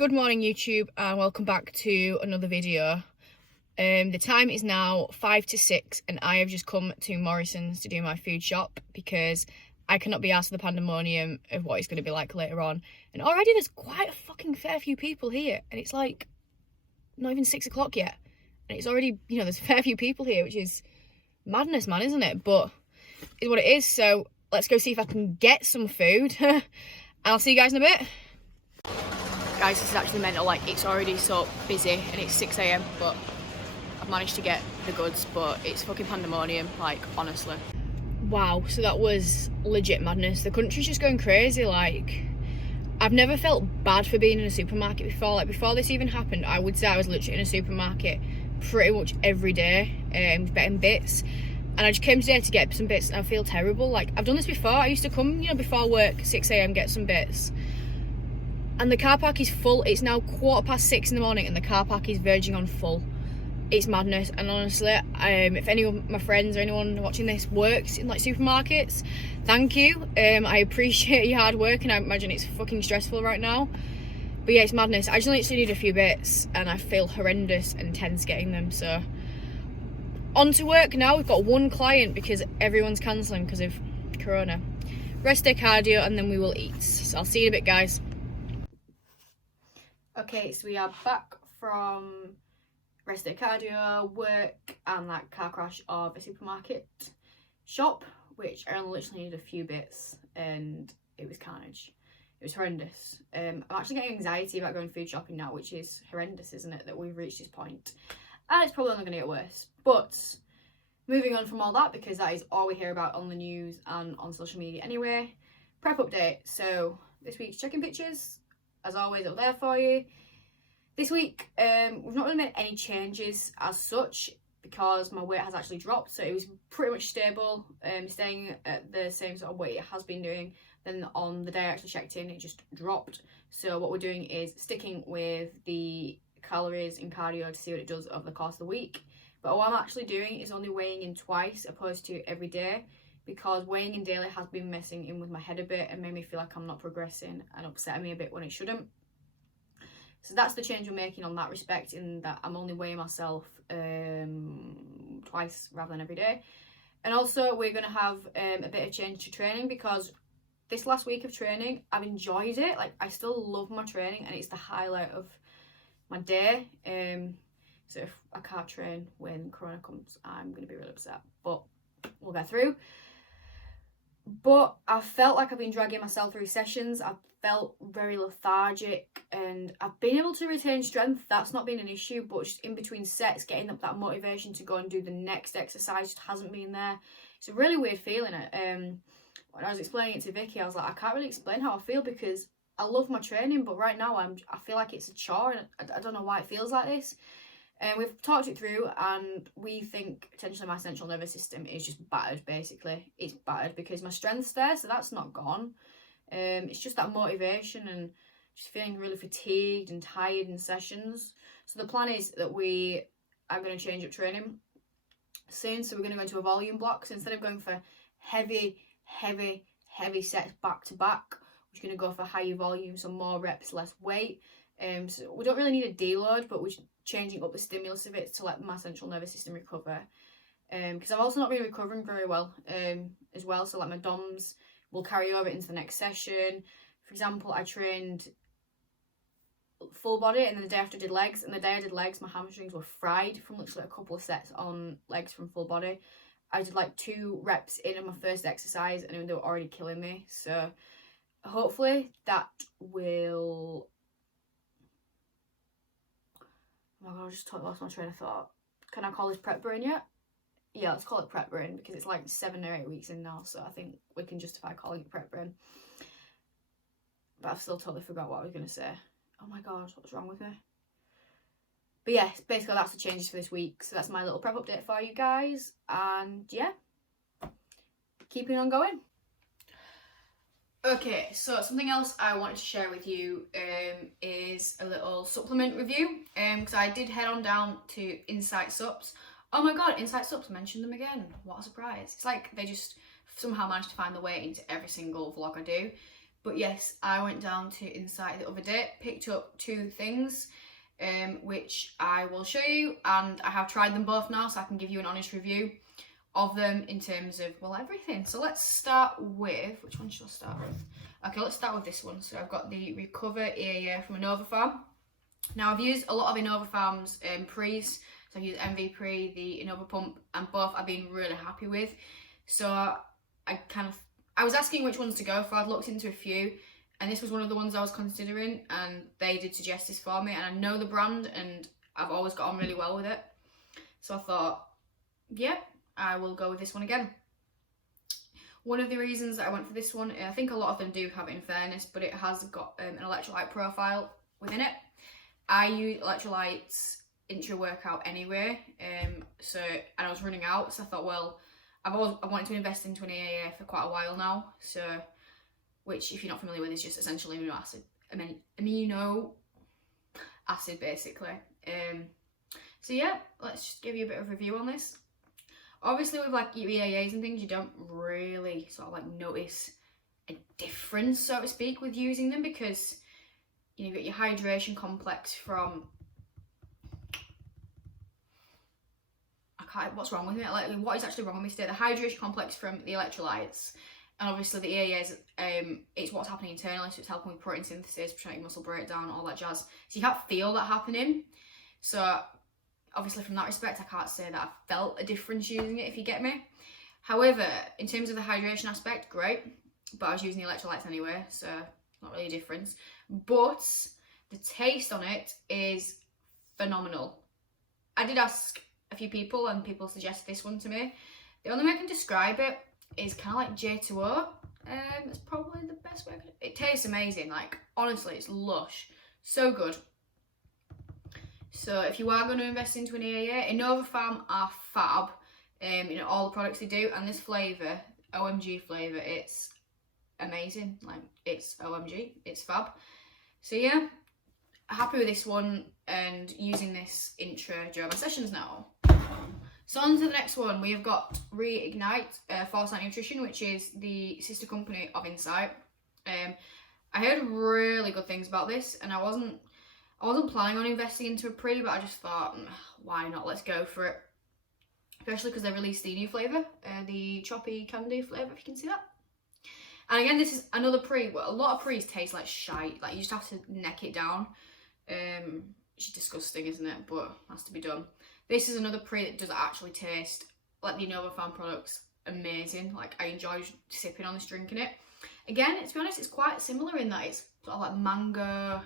Good morning YouTube and welcome back to another video. The time is now 5 to 6 and I have just come to Morrison's to do my food shop because I cannot be asked for the pandemonium of what it's going to be like later on. And already there's quite a fucking fair few people here and it's like not even 6 o'clock yet. And it's already, there's a fair few people here, which is madness, man, isn't it? But it's what it is. So let's go see if I can get some food. And I'll see you guys in a bit. Guys, this is actually mental, like it's already so busy and it's 6 AM, but I've managed to get the goods, but it's fucking pandemonium, like honestly. Wow, so that was legit madness. The country's just going crazy. Like, I've never felt bad for being in a supermarket before. Like before this even happened, I would say I was literally in a supermarket pretty much every day, getting bits. And I just came today to get some bits and I feel terrible. Like I've done this before. I used to come, before work, 6 AM, get some bits. And the car park is full. It's now 6:15 in the morning and the car park is verging on full. It's madness. And honestly, if any of my friends or anyone watching this works in like supermarkets, thank you. I appreciate your hard work and I imagine it's fucking stressful right now. But yeah, it's madness. I just literally need a few bits and I feel horrendous and tense getting them. So on to work now. We've got one client because everyone's cancelling because of Corona. Rest day cardio and then we will eat. So I'll see you in a bit, guys. Okay, so we are back from rest day cardio, work, and that car crash of a supermarket shop, which I only literally needed a few bits, and it was carnage. It was horrendous. I'm actually getting anxiety about going food shopping now, which is horrendous, isn't it, that we've reached this point? And it's probably only going to get worse. But moving on from all that, because that is all we hear about on the news and on social media anyway, prep update. So this week's check-in pictures, as always, up there for you. This week, we've not really made any changes as such because my weight has actually dropped. So it was pretty much stable, staying at the same sort of weight it has been doing. Then on the day I actually checked in, it just dropped. So what we're doing is sticking with the calories and cardio to see what it does over the course of the week. But what I'm actually doing is only weighing in twice opposed to every day, because weighing in daily has been messing in with my head a bit and made me feel like I'm not progressing and upsetting me a bit when it shouldn't. So that's the change we're making on that respect, in that I'm only weighing myself twice rather than every day. And also we're going to have a bit of change to training, because this last week of training, I've enjoyed it. Like, I still love my training and it's the highlight of my day. So if I can't train when Corona comes, I'm going to be really upset, but we'll get through. But I felt like I've been dragging myself through sessions. I've felt very lethargic and I've been able to retain strength. That's not been an issue, but just in between sets, getting up that motivation to go and do the next exercise just hasn't been there. It's a really weird feeling. When I was explaining it to Vicky, I was like, I can't really explain how I feel because I love my training, but right now I feel like it's a chore and I don't know why it feels like this. And we've talked it through and we think potentially my central nervous system is just battered, basically. It's battered because my strength's there, so that's not gone. It's just that motivation and just feeling really fatigued and tired in sessions. So the plan is that we are going to change up training soon. So we're going to go into a volume block. So instead of going for heavy sets back to back, we're just going to go for higher volume, so more reps, less weight. So we don't really need a deload, but we're changing up the stimulus of it to let my central nervous system recover. Because I've also not been recovering very well as well. So like my DOMS will carry over into the next session. For example, I trained full body and then the day after I did legs. And the day I did legs, my hamstrings were fried from literally a couple of sets on legs from full body. I did like 2 reps in my first exercise and they were already killing me. So hopefully that will... Oh my god, I just totally lost my train of thought. Can I call this prep brain yet? Yeah, let's call it prep brain because it's like 7 or 8 weeks in now, so I think we can justify calling it prep brain. But I've still totally forgot what I was going to say. Oh my god, what's wrong with me? But yeah, basically that's the changes for this week. So that's my little prep update for you guys. And yeah, keeping on going. Okay, so something else I wanted to share with you is a little supplement review, because I did head on down to Insight Supps. Oh my god, Insight Supps, mentioned them again. What a surprise. It's like they just somehow managed to find the way into every single vlog I do. But yes, I went down to Insight the other day, picked up 2 things, which I will show you, and I have tried them both now, so I can give you an honest review of them in terms of, well, everything. So let's start with, which one should I start with? Okay, let's start with this one. So I've got the Recover EAA from Innovafarm. Now, I've used a lot of Innovafarm's pre's, so I've used MV Pre, the Innova Pump, and both I've been really happy with. So I was asking which ones to go for. I'd looked into a few, and this was one of the ones I was considering, and they did suggest this for me, and I know the brand, and I've always got on really well with it. So I thought, yeah, I will go with this one again. One of the reasons that I went for this one, I think a lot of them do have it in fairness, but it has got an electrolyte profile within it. I use electrolytes intra-workout anyway, and I was running out, so I thought, well, I wanted to invest into an EAA for quite a while now, so, which, if you're not familiar with, is just essentially amino acid, basically. So yeah, let's just give you a bit of a review on this. Obviously, with like your EAAs and things, you don't really sort of like notice a difference, so to speak, with using them, because you've got your hydration complex from, what's wrong with me? Like, what is actually wrong with me today? The hydration complex from the electrolytes, and obviously the EAAs, it's what's happening internally, so it's helping with protein synthesis, preventing muscle breakdown, all that jazz. So you can't feel that happening. So obviously from that respect, I can't say that I've felt a difference using it, if you get me. However, in terms of the hydration aspect, great, but I was using the electrolytes anyway, so not really a difference. But the taste on it is phenomenal. I did ask a few people, and people suggested this one to me. The only way I can describe it is kind of like J2O. It's probably the best way I could. It tastes amazing. Like, honestly, it's lush, so good. So if you are going to invest into an EAA, Innovafarm are fab. All the products they do, and this flavour, OMG flavour, it's amazing. Like, it's OMG, it's fab. So yeah, happy with this one, and using this intra during my sessions now. So on to the next one, we have got Reignite Foresight Nutrition, which is the sister company of Insight. I heard really good things about this, and I wasn't planning on investing into a pre, but I just thought, why not? Let's go for it. Especially because they released the new flavour, the choppy candy flavour, if you can see that. And again, this is another pre. Well, a lot of pre's taste like shite. Like, you just have to neck it down. It's disgusting, isn't it? But has to be done. This is another pre that does actually taste like the Innovafarm products. Amazing. Like, I enjoy sipping on this, drinking it. Again, to be honest, it's quite similar in that it's sort of like mango,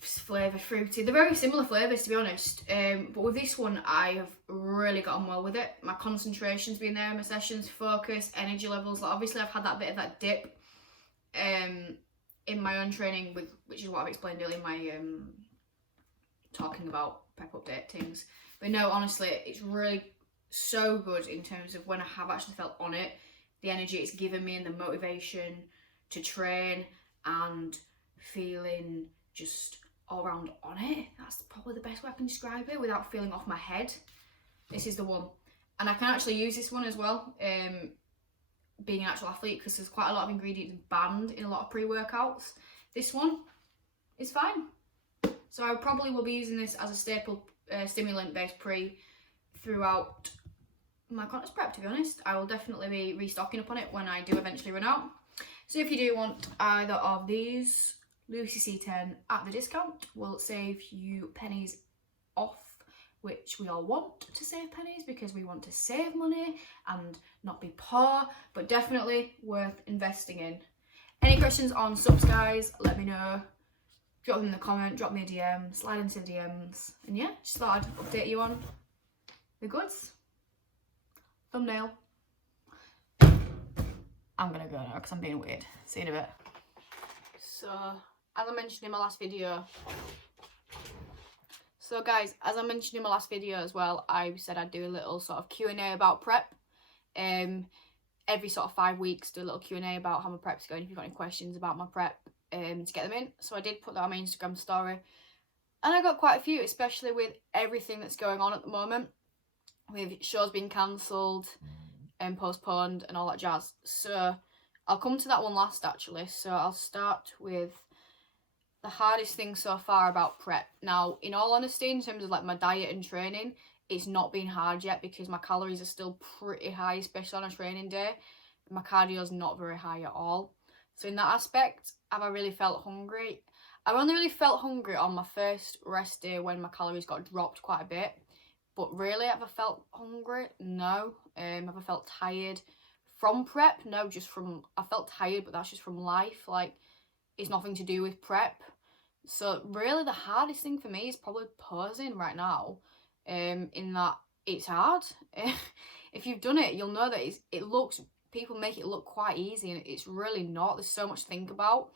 flavour, fruity. They're very similar flavours, to be honest. But with this one, I have really got on well with it. My concentration's been there in my sessions, focus, energy levels. Like, obviously, I've had that bit of that dip in my own training, which is what I've explained earlier in my talking about prep update things. But no, honestly, it's really so good in terms of when I have actually felt on it, the energy it's given me and the motivation to train and feeling just all around on it. That's probably the best way I can describe it without feeling off my head. This is the one. And I can actually use this one as well, being an actual athlete, because there's quite a lot of ingredients banned in a lot of pre-workouts. This one is fine. So I probably will be using this as a staple stimulant-based pre throughout my contest prep, to be honest. I will definitely be restocking up on it when I do eventually run out. So if you do want either of these, Lucy C10 at the discount will save you pennies off, which we all want to save pennies because we want to save money and not be poor, but definitely worth investing in. Any questions on subs, guys, let me know. Drop them in the comment, drop me a DM, slide into the DMs. And yeah, just thought I'd update you on the goods. Thumbnail. I'm gonna go now because I'm being weird. See you in a bit. So, as I mentioned in my last video, as well, I said I'd do a little sort of Q&A about prep. Every sort of 5 weeks, do a little Q&A about how my prep's going, if you've got any questions about my prep, to get them in. So I did put that on my Instagram story. And I got quite a few, especially with everything that's going on at the moment. With shows being cancelled, postponed and all that jazz. So I'll come to that one last actually. So I'll start with the hardest thing so far about prep. Now, in all honesty, in terms of like my diet and training, it's not been hard yet because my calories are still pretty high, especially on a training day. My cardio is not very high at all. So in that aspect, have I really felt hungry? I've only really felt hungry on my first rest day when my calories got dropped quite a bit. But really, have I felt hungry? No. Have I felt tired from prep? No, just from, I felt tired, but that's just from life. Like, it's nothing to do with prep. So really the hardest thing for me is probably posing right now, in that it's hard. If you've done it, you'll know that it looks, people make it look quite easy, and it's really not. There's so much to think about,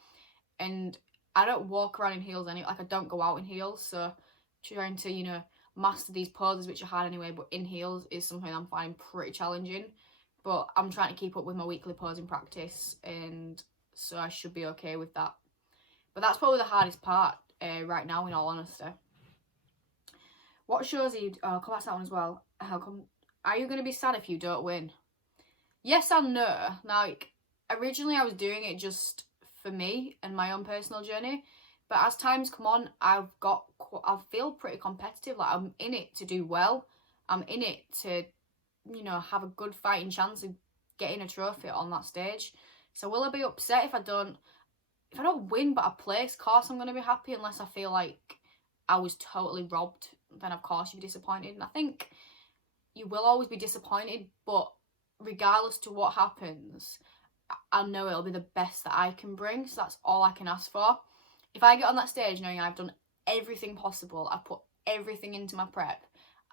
and I don't walk around in heels anyway. Like, I don't go out in heels, so trying to, you know, master these poses, which are hard anyway, but in heels is something I'm finding pretty challenging. But I'm trying to keep up with my weekly posing practice, and so I should be okay with that. But that's probably the hardest part right now, in all honesty. What shows are you... Oh, I'll come back to that one as well. Are you going to be sad if you don't win? Yes and no. Like, originally I was doing it just for me and my own personal journey. But as time's come on, I feel pretty competitive. Like, I'm in it to do well. I'm in it to, you know, have a good fighting chance of getting a trophy on that stage. So will I be upset if I don't win but I place? Of course I'm going to be happy, unless I feel like I was totally robbed. Then of course you'll be disappointed. And I think you will always be disappointed, but regardless to what happens, I know it'll be the best that I can bring. So that's all I can ask for. If I get on that stage knowing I've done everything possible, I've put everything into my prep,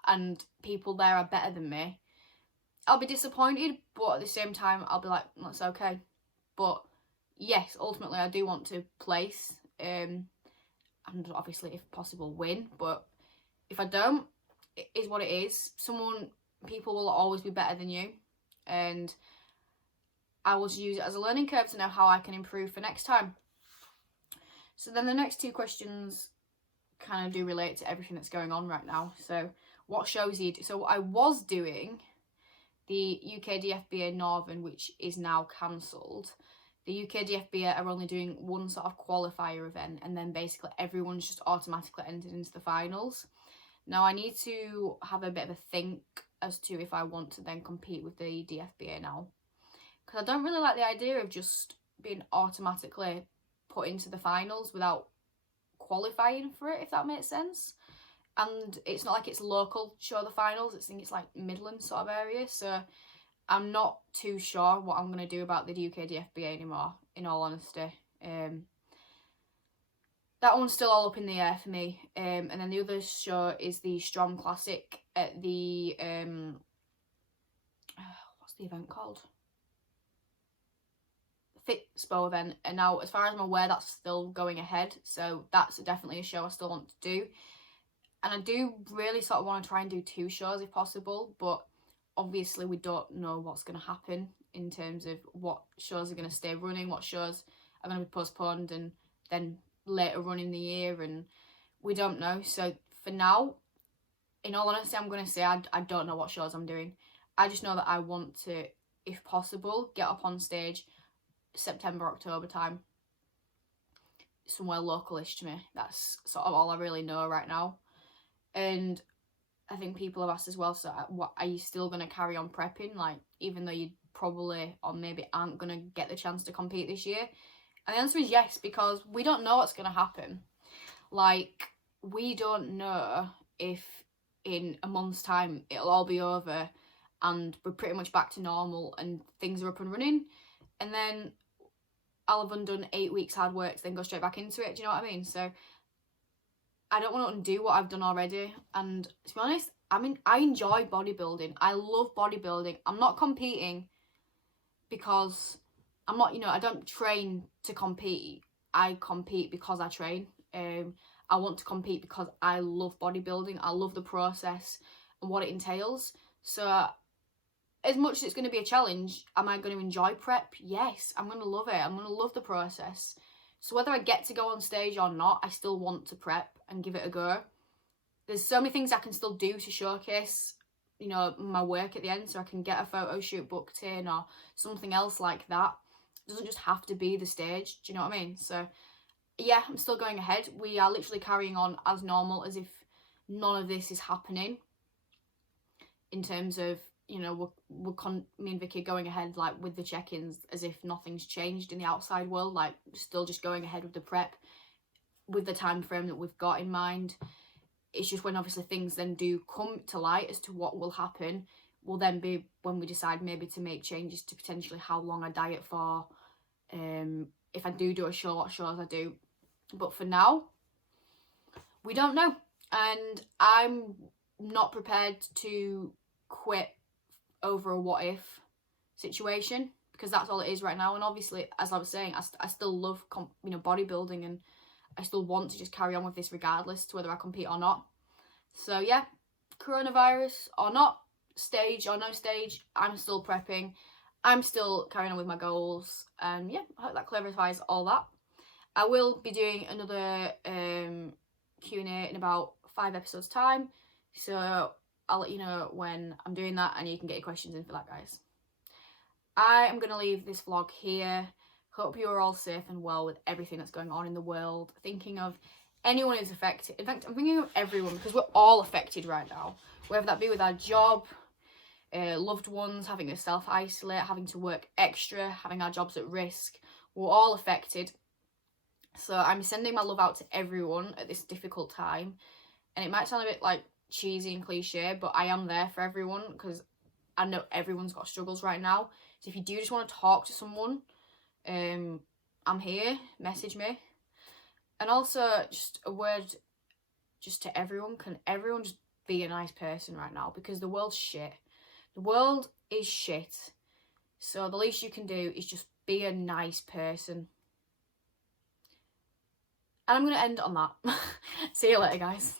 and people there are better than me, I'll be disappointed, but at the same time I'll be like, that's okay. But yes, ultimately I do want to place, and obviously if possible win, but if I don't, it is what it is. People will always be better than you, and I will use it as a learning curve to know how I can improve for next time. So then the next two questions kind of do relate to everything that's going on right now. So what shows you do? So I was doing the UK DFBA Northern, which is now cancelled. The UK DFBA are only doing one sort of qualifier event, and then basically everyone's just automatically entered into the finals. Now I need to have a bit of a think as to if I want to then compete with the DFBA now, because I don't really like the idea of just being automatically put into the finals without qualifying for it, if that makes sense. And it's not like it's local show the finals, I think it's like Midland sort of area, so I'm not too sure what I'm going to do about the UK DFBA anymore, in all honesty. That one's still all up in the air for me. And then the other show is the Strom Classic at the what's the event called? Fitspo event. And now, as far as I'm aware, that's still going ahead, so that's definitely a show I still want to do. And I do really sort of want to try and do 2 shows if possible, but obviously we don't know what's going to happen in terms of what shows are going to stay running, what shows are going to be postponed and then later run in the year, and we don't know. So for now, in all honesty, I'm going to say I don't know what shows I'm doing. I just know that I want to, if possible, get up on stage September, October time, somewhere localish to me. That's sort of all I really know right now. And I think people have asked as well, so what, are you still going to carry on prepping, like, even though you probably or maybe aren't going to get the chance to compete this year? And the answer is yes, because we don't know what's going to happen. Like, we don't know if in a month's time it'll all be over and we're pretty much back to normal and things are up and running, and then I'll have undone 8 weeks hard work to then go straight back into it. Do you know what I mean? So I don't want to undo what I've done already. And to be honest, I enjoy bodybuilding. I love bodybuilding. I'm not competing because I'm not, you know, I don't train to compete. I compete because I train. I want to compete because I love bodybuilding. I love the process and what it entails. So as much as it's going to be a challenge, am I going to enjoy prep? Yes, I'm going to love it. I'm going to love the process. So whether I get to go on stage or not, I still want to prep and give it a go. There's so many things I can still do to showcase, you know, my work at the end, so I can get a photo shoot booked in or something else like that. It doesn't just have to be the stage, do you know what I mean? So yeah, I'm still going ahead. We are literally carrying on as normal, as if none of this is happening, in terms of, you know, me and Vicky going ahead like with the check-ins as if nothing's changed in the outside world, like still just going ahead with the prep with the time frame that we've got in mind. It's just when obviously things then do come to light as to what will happen, will then be when we decide maybe to make changes to potentially how long I diet for, if I do a short as I do. But for now, we don't know, and I'm not prepared to quit over a what if situation, because that's all it is right now. And obviously, as I was saying, I still love you know, bodybuilding, and I still want to just carry on with this regardless to whether I compete or not. So yeah, coronavirus or not, stage or no stage, I'm still prepping, I'm still carrying on with my goals, and yeah, I hope that clarifies all that. I will be doing another Q&A in about 5 episodes time, so I'll let you know when I'm doing that, and you can get your questions in for that, guys. I am going to leave this vlog here. Hope you're all safe and well with everything that's going on in the world. Thinking of anyone who's affected. In fact, I'm thinking of everyone, because we're all affected right now. Whether that be with our job, loved ones, having to self-isolate, having to work extra, having our jobs at risk. We're all affected. So I'm sending my love out to everyone at this difficult time. And it might sound a bit like cheesy and cliche, but I am there for everyone, because I know everyone's got struggles right now. So if you do just want to talk to someone, I'm here, message me. And also, just a word just to everyone, can everyone just be a nice person right now, because the world's shit. The world is shit. So the least you can do is just be a nice person. And I'm going to end on that. See you later, guys.